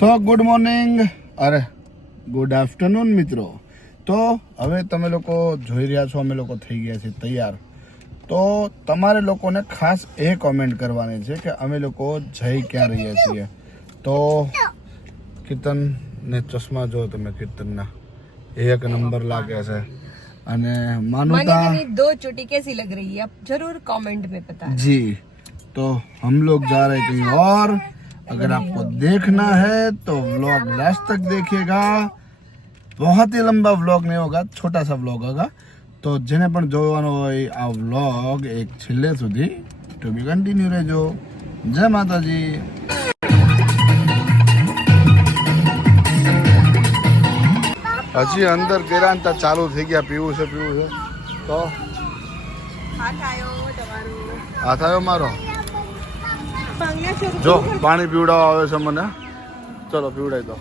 તો good morning, અરે good afternoon મિત્રો. તો હવે તમે લોકો જોઈ રહ્યા છો, અમે લોકો થઈ ગયા છીએ તૈયાર. તો તમારે લોકોને ખાસ એ કોમેન્ટ કરવાની છે કે અમે લોકો જઈ ક્યાં રહ્યા છીએ. તો કીર્તનને ચશ્મા જો તમે, કીર્તનના એક નંબર લાગે છે. અને मानुता दो चोटी कैसी लग रही है, आप जरूर कमेंट में बताना जी. तो हम लोग जा रहे हैं कहीं और. अगर आपको देखना है तो व्लॉग लास्ट तक देखिएगा. बहुत ही लंबा व्लॉग नहीं होगा, छोटा सा व्लॉग होगा. तो જેને પણ જોવાનો હોય આ વ્લોગ એક છેલ્લે સુધી ટુ બી કન્ટિન્યુ રહેજો. જય માતાજી. હજી અંદર ગેરાંતા ચાલુ થઈ ગયા, પીવું છે. તો હાથ આવ્યો મારો. જો પાણી પીવડાવવા આવે છે મને. ચલો પીવડાવી દો.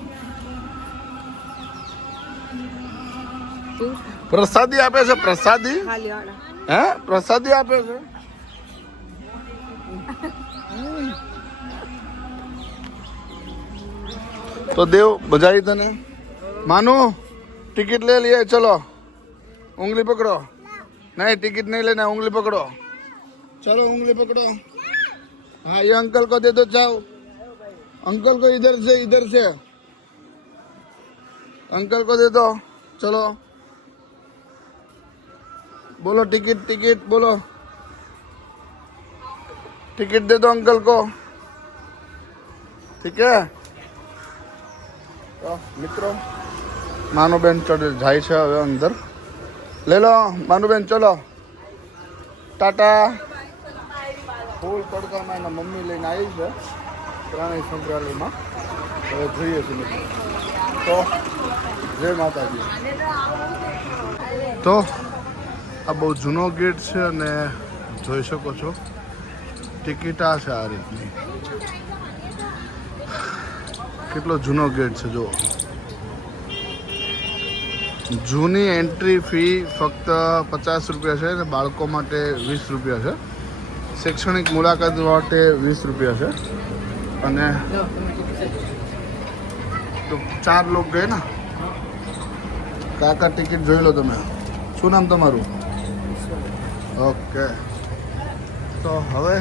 પ્રસાદી આપે છે, પ્રસાદી. હે પ્રસાદી આપે છે. તો દેવ બજાઈ તને. માનું ટિકિટ ले लिए, चलो उंगली पकड़ो. नहीं टिकट नहीं लेना, उंगली पकड़ो. चलो उंगली पकड़ो. हाँ ये अंकल को दे दो, जाओ अंकल को इधर से अंकल को दे दो. चलो बोलो टिकट बोलो. टिकट दे दो अंकल को, ठीक है. तो मित्रों मानुबेन चढ़ जाए છે હવે અંદર. ले लो मानुबेन, चलो टाटा. ફૂલ તડકામાં એના મમ્મી લઈને આવી છે પ્રાણી સંગ્રહાલયમાં. હવે જોઈએ છીએ મિત્રો. તો જય માતાજી. તો આ બહુ જૂનો ગેટ છે અને જોઈ શકો છો ટિકિટ આ છે આ રીતની. કેટલો જૂનો ગેટ છે જો. જૂની એન્ટ્રી ફી ફક્ત 50 રૂપિયા છે અને બાળકો માટે 20 રૂપિયા છે. શૈક્ષણિક મુલાકાત માટે 20 રૂપિયા છે. અને તો 4 लोग ગए ને. કાકા ટિકિટ જોઈ લો તમે. શું નામ તમારું? ઓકે. તો હવે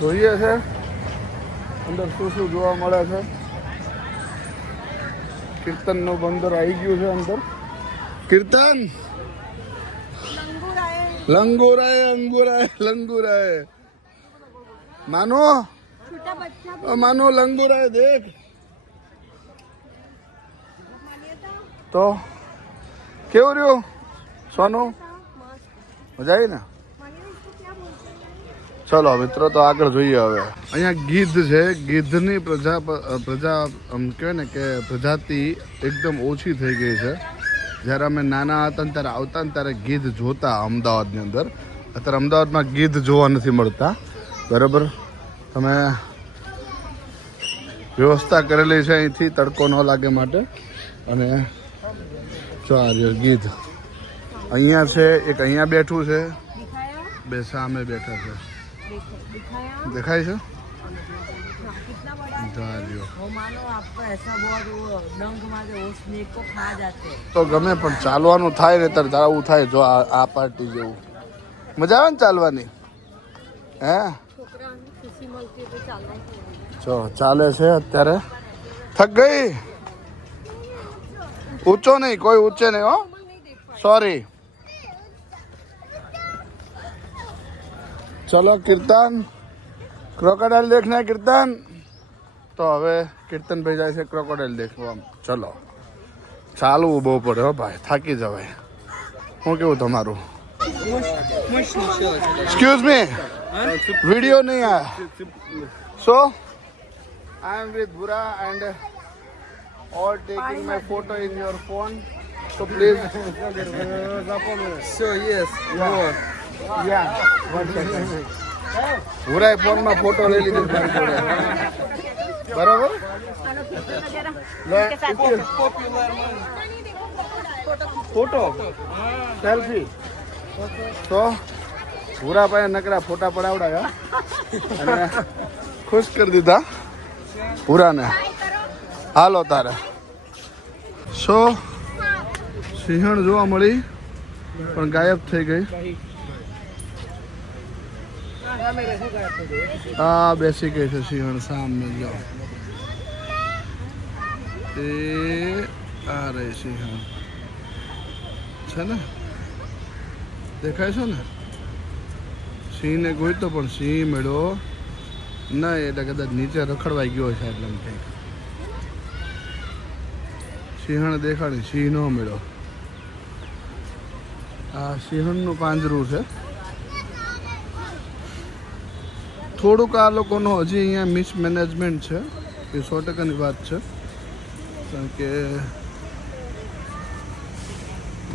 જોઈએ છે અંદર શું જોવા મળે છે. કીર્તનનું બંદર આવી ગયું છે અંદર. કીર્તન लंगूराए मानो लंगूराए देख. तो કેવું રહ્યું સોનું? મજા આવી ને? ચલો મિત્રો તો આગળ જોઈએ. હવે અહીંયા ગીધ છે. ગીધની પ્રજા કહેવાય ને કે પ્રજાતિ એકદમ ઓછી થઈ ગઈ છે. જ્યારે અમે નાના હતા ને ત્યારે આવતા ને ત્યારે ગીધ જોતા અમદાવાદની અંદર. અત્યારે અમદાવાદમાં ગીધ જોવા નથી મળતા. બરાબર, તમે વ્યવસ્થા કરેલી છે અહીંથી તડકો ન લાગે માટે. અને જો આ ગીધ અહીંયા છે, એક અહીંયા બેઠું છે, બે સામે બેઠા છે. દેખાય છે? તો ગમે પણ ચાલવાનું થાય ને ત્યારે આવું થાય. જો આ પાર્ટી જેવું મજા આવે ને ચાલવાની. હે ચલો ચાલે છે અત્યારે. થક ગઈ. ઊંચો નહીં, કોઈ ઊંચે નહીં હો, સોરી. ચલો કીર્તન, ક્રોકોડાઇલ દેખના है કીર્તન. તો હવે કીર્તનભાઈ જાય છે ક્રોકોડાઇલ દેખવા. ચલો ચાલવું બહુ પડે હો ભાઈ, થાકી જવાય. શું કેવું તમારું? એક્સક્યુઝ મી, વિડીયો નહીં આ. So I am with Bura and all taking my photo in your phone. So please. So yes ya બુરાએ ફોનમાં ફોટો લઈ લીધો બરાબર. Photo selfie. તો ભૂરા ભાઈ નકરા ફોટા પડાવડાવ્યા અને ખુશ કરી દીધા પૂરાને. હાલો તારે સિંહણ જોવા મળી પણ ગાયબ થઈ ગઈ. હા બેસી ગઈ છે સિંહણ સામે. જાઓ એ આ રે સિંહણ છે ને, દેખાય છે ને. સિંહને ગોઈતો પણ સિંહ મળ્યો ના, એટલે કદાચ નીચે રખડવાઈ ગયો છે. એટલે કંઈક સિંહણ દેખાડી, સિંહ ન મળ્યો. આ સિંહણનું પાંજરું છે. થોડુંક આ લોકોનો હજી અહીંયા મિસમેનેજમેન્ટ છે, એ 100%ની વાત છે. કારણ કે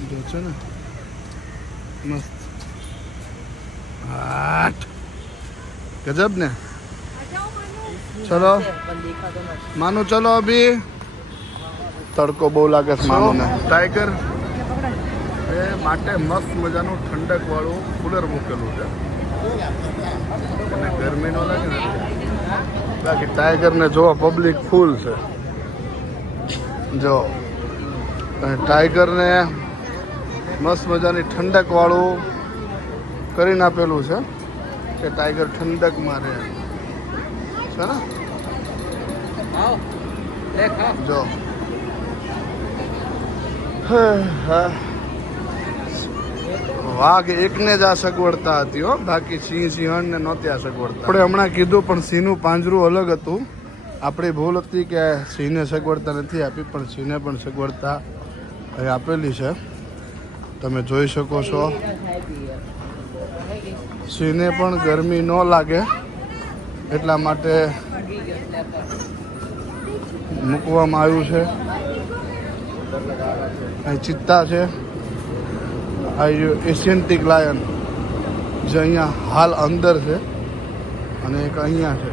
જો છે ને મસ્ત આઠ ગજબ ને. ચલો માનું, ચલો અભી તડકો બહુ લાગે છે માનું ને. ટાઈગર એ માટે મસ્ત મજાનું ઠંડક વાળું કુલર મૂકેલું છે અને ગરમી નો લાગે ને. બાકી ટાઈગર ને જો પબ્લિક ફૂલ છે. જો ટાઈગર ને મસ્ત મજાની ઠંડક વાળું કરીને આપેલું છે કે ટાઈગર ઠંડક મારે છે ને. જો વાઘ એકને જ આ સગવડતા હતી હો, બાકી સિંહ સિંહણ ને નહોતી આ સગવડતા. આપણે હમણાં કીધું પણ સિંહનું પાંજરું અલગ હતું. આપણી ભૂલ હતી કે સિંહને સગવડતા નથી આપી, પણ સિંહને પણ સગવડતા આપેલી છે. તમે જોઈ શકો છો. સિંહને પણ ગરમી ન લાગે એટલા માટે મૂકવામાં આવ્યું છે. અહીં ચિત્તા છે, આ એશિયન્ટિક લાયન જે અહીંયા હાલ અંદર છે અને એક અહીંયા છે.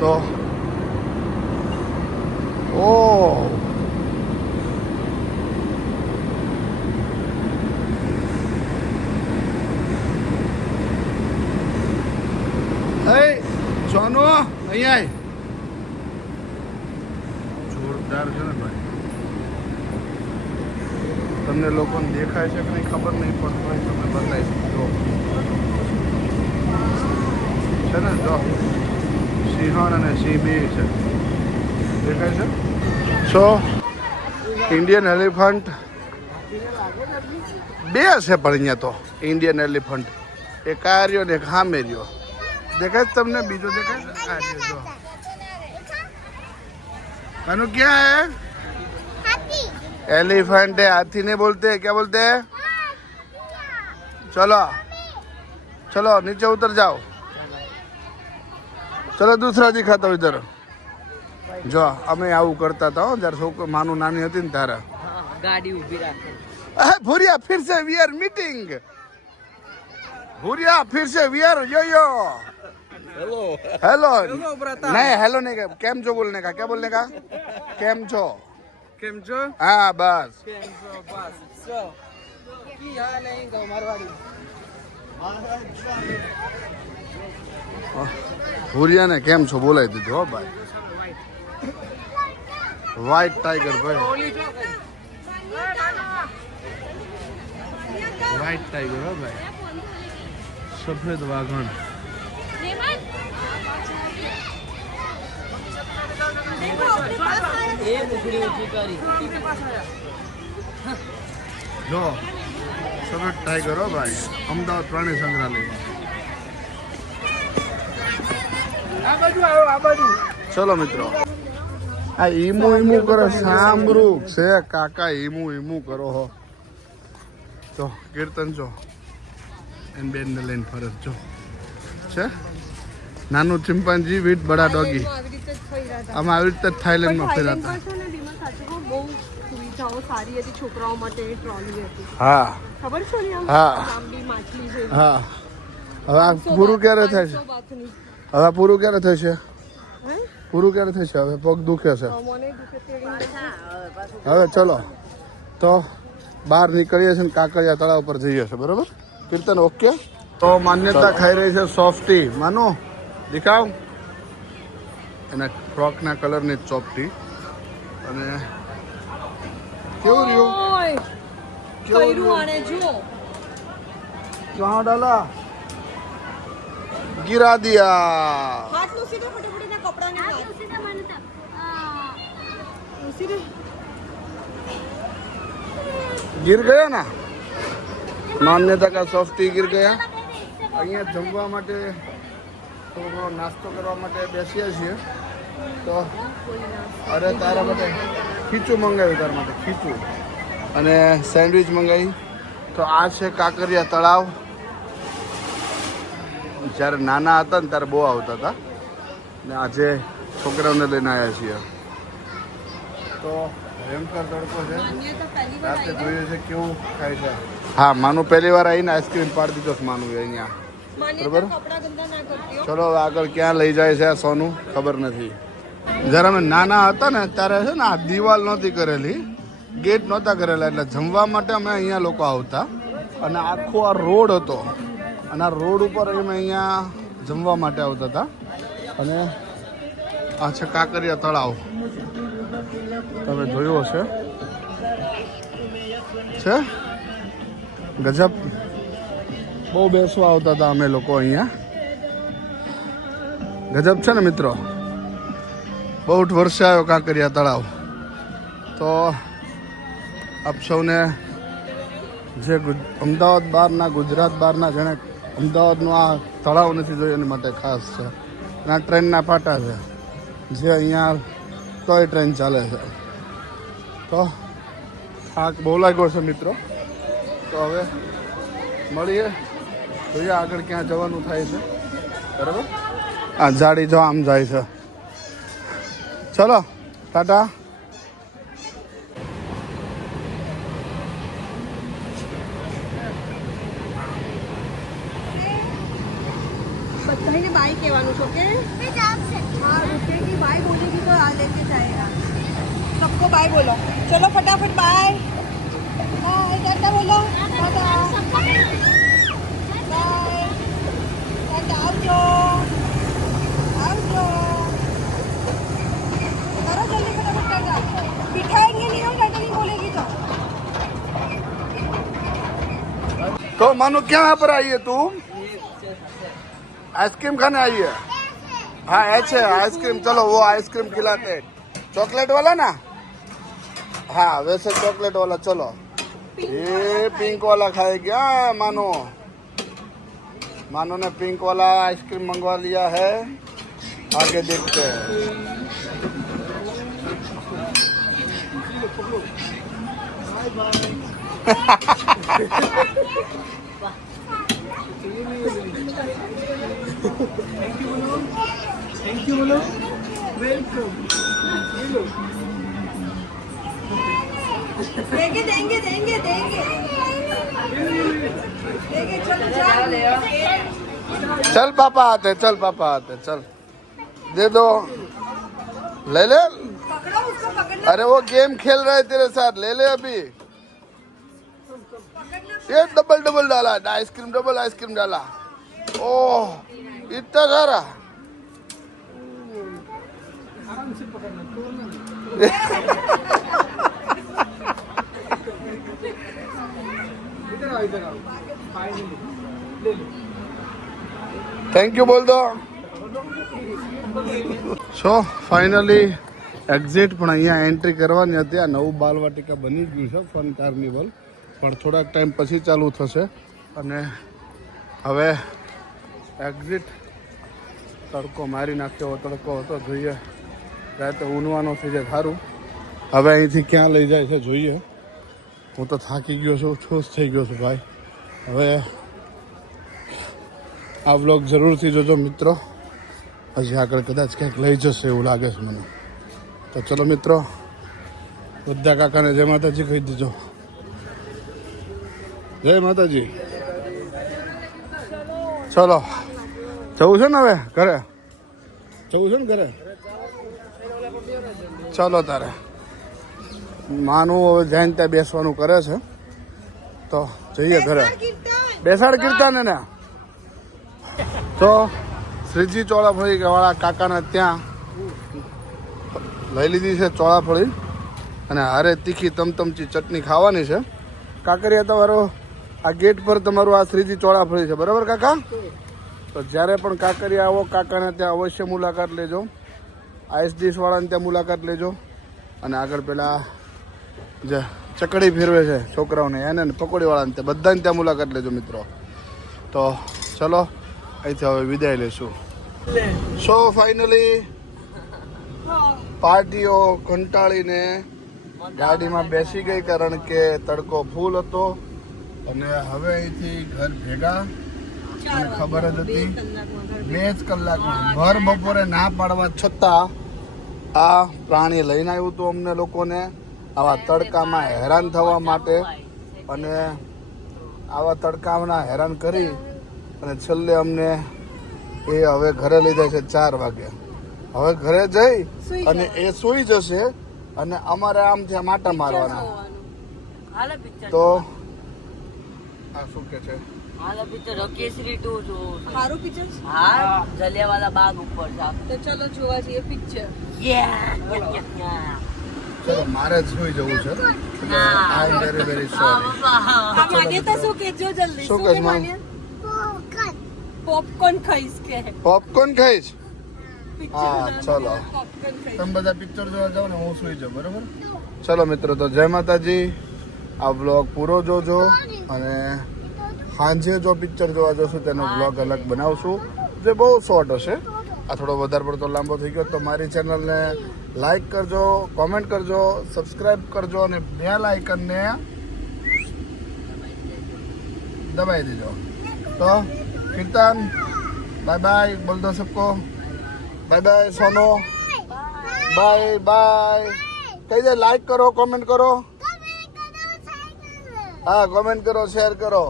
તો ઓ સોનુ અહીંયા જોરદાર છે ને ભાઈ. તમને લોકોને દેખાય છે કે નહીં ખબર નહીં પડતું હોય, તમે બતાવી શકો છે ને. જો સિંહણ અને સિંહ બે છે, દેખાય છે. ઇન્ડિયન એલિફન્ટ બે છે પણ અહીંયા તો. ઇન્ડિયન એલિફન્ટ એક આ રહ્યો ને એક સામે રહ્યો. દેખાય તમને? બીજો દેખાય? જો कानू क्या है? हाथी। एलिफेंट है, हाथी नहीं बोलते. क्या बोलते हैं? चलो चलो नीचे उतर जाओ. चलो दूसरा दिखाता हूँ इधर. जो અમે આવું કરતા હતા જ્યારે છોકરો માનું નાની હતી ને ત્યારે. ગાડી ઊભી રાખે. ભૂરિયા फिर से वी आर मीटिंग. भूरिया फिर से we are yo yo. Hello hello नहीं हेलो नहीं का केम जो बोलने का. क्या बोलने का? केम जो. કેમ છો? हाँ बस. કેમ છો? બસ ચો કી હાલ નહીં ગો મારવાડી. ભૂરિયા ને કેમ છો બોલાવી દીધો હો ભાઈ. વ્હાઈટ ટાઈગર ભાઈ. વ્હાઈટ ટાઈગર હો ભાઈ. સફેદ વાઘણ. એ મુખડી ઊંચી કરી. જો સફેદ ટાઈગર હો ભાઈ. અમદાવાદ પ્રાણી સંગ્રહાલયમાં. આ બાજુ આવો, આ બાજુ. ચલો મિત્રો. આ ઈમુ ઈમુ કરો સાંભળું છે કાકા. ઈમુ ઈમુ કરો હો. તો કીર્તન જો એમ બેન ને લઈને ફરજ જો છે. નાનું ચિમ્પાન્જી વિથ બડા ડોગી. આમાં આવી રીતે થાઈલેન્ડમાં ફેરાતા. બહુ સુવિધાઓ સારી હતી છોકરાઓ માટે. ટ્રોલી હતી, હા ખબર છે ને? હા લાંબી માછલી છે. હા. હવે આ પૂરું ક્યારે થાય છે? હવે આ પૂરું ક્યારે થશે? પૂરું ક્યારે થશે? હવે પગ દુખે છે. હવે ચલો તો બહાર નીકળીએ છીએ ને કાંકરિયા તળાવ પર જઈએ છીએ. બરોબર કીર્તન? ઓકે. તો માન્યતા ખાઈ રહી છે સોફ્ટી. માનો દિખાવ. એના ફ્રોકના કલરની ચોપટી અને કેવું રહ્યું ઓય કઈરું આને જો कहाँ डाला गिरा दिया हाथ लो सीधे फटाफट ना कपड़ा निकाल सीधे गिर गया ना मान्यता का सॉफ्टी गिर गया અહીંયા જમવા માટે થોડો નાસ્તો કરવા માટે બેસીએ છીએ તો અરે તારા માટે ખીચું મંગાવ્યું તારા માટે ખીચું અને સેન્ડવિચ મંગાવી તો આ છે કાંકરિયા તળાવ જ્યારે નાના હતા ને ત્યારે બહુ આવતા હતા ને આજે છોકરાઓને લઈને આવ્યા છીએ તો ભયંકર તડકો છે રાતે જોઈએ છે કેવું ખાય છે હા માનું પહેલી વાર આવીને આઈસ્ક્રીમ પાડી દીધો છે માનું અહીંયા બરોબર कपड़ा गंदा ना करती हो ચલો હવે આગળ ક્યાં લઈ જાય છે આ સોનું ખબર નથી જ્યારે અમે નાના હતા ને ત્યારે છે ને આ દિવાલ નહોતી કરેલી ગેટ નહોતા કરેલા એટલે જમવા માટે અમે અહીંયા લોકો આવતા અને આખો આ રોડ હતો અને આ રોડ ઉપર અમે અહીંયા જમવા માટે આવતા હતા અને આ છે કાંકરિયા તળાવ તમે જોયું હશે છે ગજબ બહુ બેસવા આવતા હતા અમે લોકો અહીંયા ગજબ છે ને મિત્રો બહુ જ વર્ષે આવ્યો કાંકરિયા તળાવ તો આપ સૌને જે અમદાવાદ બહારના ગુજરાત બહારના જેણે અમદાવાદનું આ તળાવ નથી જોયું એની માટે ખાસ છે અને આ ટ્રેનના પાટા છે જે અહીંયા તોય ટ્રેન ચાલે છે તો થાક બહુ લાગ્યો છે મિત્રો તો હવે મળીએ જોઈએ આગળ ક્યાં જવાનું થાય છે બરાબર આ જાડી જો આમ જાય છે ચલો ટાટા બધાને બાય કહેવાનું છો કે हाँ रुकेगी बाय बोलेगी तो आ लेके जाएगा सबको बाय बोलो चलो फटाफट बाय बाय टाटा बोलो टाटा बाय टाटा आवजो आवजो करो जल्दी फटाफट टाटा बिठाएंगे नहीं हम टाटा नहीं बोलेगी तो मानो क्या यहाँ पर आई है तू आइसक्रीम खाने आई है हाँ ऐसे आइसक्रीम चलो वो आइसक्रीम खिलाते चॉकलेट वाला ना हाँ वैसे चॉकलेट वाला चलो ये पिंक वाला खाएगा मानो मानो ने पिंक वाला आइसक्रीम मंगवा लिया है आगे देखते हैं थैंक यू बोलो वेलकम देंगे देंगे देंगे देंगे देंगे चलो जाओ चल पापा आते चल दे दो ले ले पकड़ो उसको पकड़ना अरे वो गेम खेल रहे तेरे साथ ले ले अभी ये डबल डाला आइसक्रीम डाला ओह इतना सारा आराम से पकड़ना तोड़ना इधर आओ फाइनली ले लो थैंक यू बोल दो સો ફાઇનલી એક્ઝિટ પણ અહીંયા એન્ટ્રી કરવાની હતી આ નવું બાલવાટિકા બની ગયું છે ફન કાર્નિવલ પણ થોડાક ટાઈમ પછી ચાલુ થશે અને હવે એક્ઝિટ તડકો મારી નાખ્યો તડકો હતો જોઈએ રાતે ઊનવાનો થઈ જાય સારું હવે અહીંથી ક્યાં લઈ જાય છે જોઈએ હું તો થાકી ગયો છું ખુશ થઈ ગયો છું ભાઈ હવે આ વ્લોગ જરૂરથી જોજો મિત્રો હજી આગળ કદાચ ક્યાંક લઈ જશે એવું લાગે છે મને તો ચલો મિત્રો બધા કાકાને જય માતાજી કહી દીજો જય માતાજી ચલો જવું છે ને હવે ઘરે જવું છે ને ઘરે ચલો તારે માનું હવે ધ્યાન ત્યાં બેસવાનું કરે છે તો જઈએ ઘરે બેસાડ કીર્તન ને તો શ્રીજી ચોળાફળી વાળા કાકાના ત્યાં લઈ લીધી છે ચોળાફળી અને હારે તીખી તમતમચી ચટણી ખાવાની છે. કાકરિયા તમારો આ ગેટ પર તમારું આ શ્રીજી ચોળાફળી છે, બરાબર કાકા? તો જ્યારે પણ કાકરિયા આવો કાકાને ત્યાં અવશ્ય મુલાકાત લેજો. આઈસ ડીશ વાળાને ત્યાં મુલાકાત લેજો. અને આગળ પેલા જે ચકડી ફેરવે છે છોકરાઓને એને ને પકોડી વાળાને ત્યાં બધાને ત્યાં મુલાકાત લેજો મિત્રો. તો ચલો અહીંથી હવે વિદાય લઈશું. સો ફાઇનલી પાર્ટીઓ કંટાળીને ગાડીમાં બેસી ગઈ કારણ કે તડકો ફૂલ હતો અને હવે અહીંથી ઘર ભેગા. મને ખબર જ હતી 2 જ કલાકમાં ભર બપોરે ના પાડવા છતાં આ પ્રાણી લઈને આવ્યું હતું અમને લોકોને આવા તડકામાં હેરાન થવા માટે. અને આવા તડકામાં હેરાન કરી અને છેલ્લે અમને એ હવે ઘરે લઈ જાય છે 4 વાગે. હવે ઘરે જઈ અને એ સૂઈ જશે અને અમારે આમ ત્યાં માટા મારવાના. તો આ શું કે છે? હાલો પિક્ચર કેસરી 2 જો. સારું પિક્ચર. હા જલિયાવાલા બાગ ઉપર છે. તો ચલો જોવા જઈએ પિક્ચર. ચલો મારે જ સૂઈ જવું છે. આઈ એમ વેરી વેરી સોરી. માન્યતા શું કહેજો જલ્દી. શું કહેશ માં? પોપકોર્ન ખાઈશ કે પોપકોર્ન ખાઈશ? પિક્ચર હા ચલો પોપકોર્ન ખાઈશ. તમે બધા પિક્ચર જોવા જાઓ ને હું સૂઈ જાઉં, બરાબર? ચલો મિત્રો, તો જય માતાજી. આ બ્લોગ પૂરો જોજો અને સાંજે જો પિક્ચર જોવા જશું તેનો બ્લોગ અલગ બનાવશું જે બહુ શોર્ટ હશે. આ થોડો વધારે પડતો લાંબો થઈ ગયો તો મારી ચેનલને લાઈક કરજો, કોમેન્ટ કરજો, સબસ્ક્રાઈબ કરજો અને બેલ આઇકનને દબાઈ દેજો. તો કીર્તન બાય બાય બોલ દો સબકો. બાય બાય સોનો. બાય બાય કહી દે. લાઈક કરો, કોમેન્ટ કરો. હા કોમેન્ટ કરો, શેર કરો.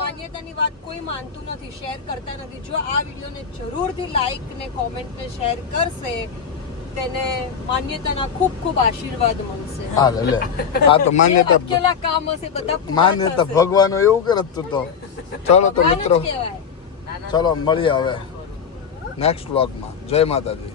માન્યતાની વાત કોઈ માનતું નથી, શેર કરતા નથી. જો આ વિડીયોને જરૂરથી લાઈક ને કોમેન્ટ ને શેર કરશે તેને માન્યતાના ખૂબ ખૂબ આશીર્વાદ મળશે. હા લે આ તો માન્યતા અટકેલા કામ હશે બધા પૂરા માન્યતા થશે. ભગવાન એવું કરે તું તો. ચલો તો ભગવાન જ મિત્રો, કહેવાય. ચલો મળીએ હવે નેક્સ્ટ વ્લોગમાં. જય માતાજી.